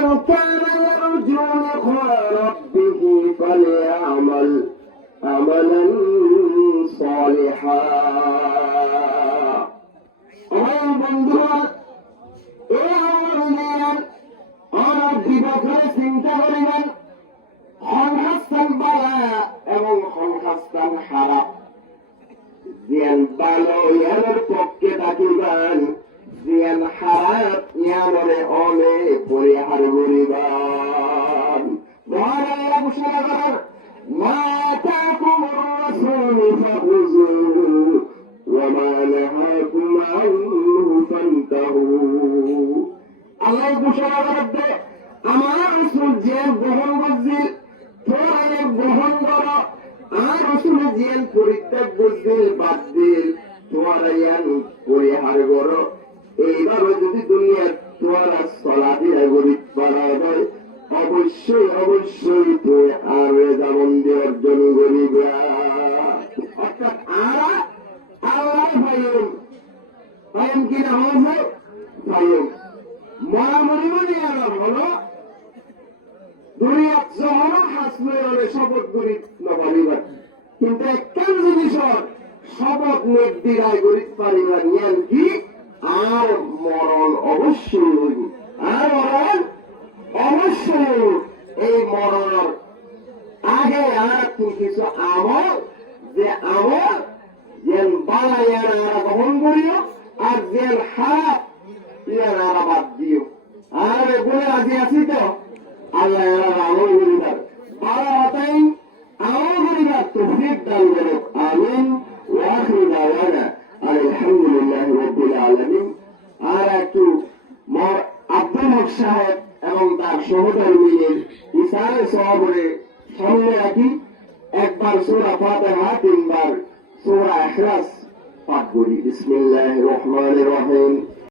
من كان يرجو لقاء ربه فليعمل عملا صالحا আমার বন্ধুরা এই আমল আমার বিবেকের চিন্তা করিবেন হনহাস্তান বালা এবং হনহাস্তান খারাপ জিয়ান ভালো ইয়ানোর পক্ষে থাকিবেন জিয়ান খারাপ ইয়ানোরে অনে পরিহার করিবেন মহান আল্লাহ ঘোষণা করেন মা আতাকুমুর রাসূল ফাখুযুহু ওয়া মা নাহাকুম আনহু ফান্তাহু আল্লাহ ঘোষণা করেন আমার রাসূল যে গ্রহণ করছে তোরা গ্রহণ করো আর রাসূল যে পরিত্যাগ করছে বাদ দিয়ে তোরা ইয়ান পরিহার করো এইভাবে যদি দুনিয়ার তোরা সলাতে গরিব বাড়াবে অবশ্যই অবশ্যই তুই আর রেজামন্দি অর্জন করিবে অর্থাৎ আল্লাহ ভাইম কিনা হবে ভাইম মরামরি মানে আল্লাহ হলো দুনিয়ার জহর হাসমের শপথ করি নবলিবার কিন্তু একখান জিনিসের শপথ নির্দিরায় করিতে পারিবার জ্ঞান কি আর মরণ অবশ্যই হইব আর মরণ অবশ্যই এই মরণের আগে আর কিছু আমল যে আমল যেন বালা ইয়ারা গ্রহণ করিও আর যেন খারাপ ইয়ারা বাদ দিও আর বলে আজি আছি তো আল্লাহ ইয়ারা আমল করিবার বালা হতাইন আমল করিবার তৌফিক দান করুক আমিন ওয়া আখিরু দাওয়ানা আলহামদুলিল্লাহি রাব্বিল আলামিন আর একটু আব্দুল হক সাহেব এবং তার সহধর্মীদের ইসারে সহবরে সামনে রাখি একবার সূরা ফাতিহা তিনবার সূরা ইখলাস পাঠ করি বিসমিল্লাহির রহমানির রহিম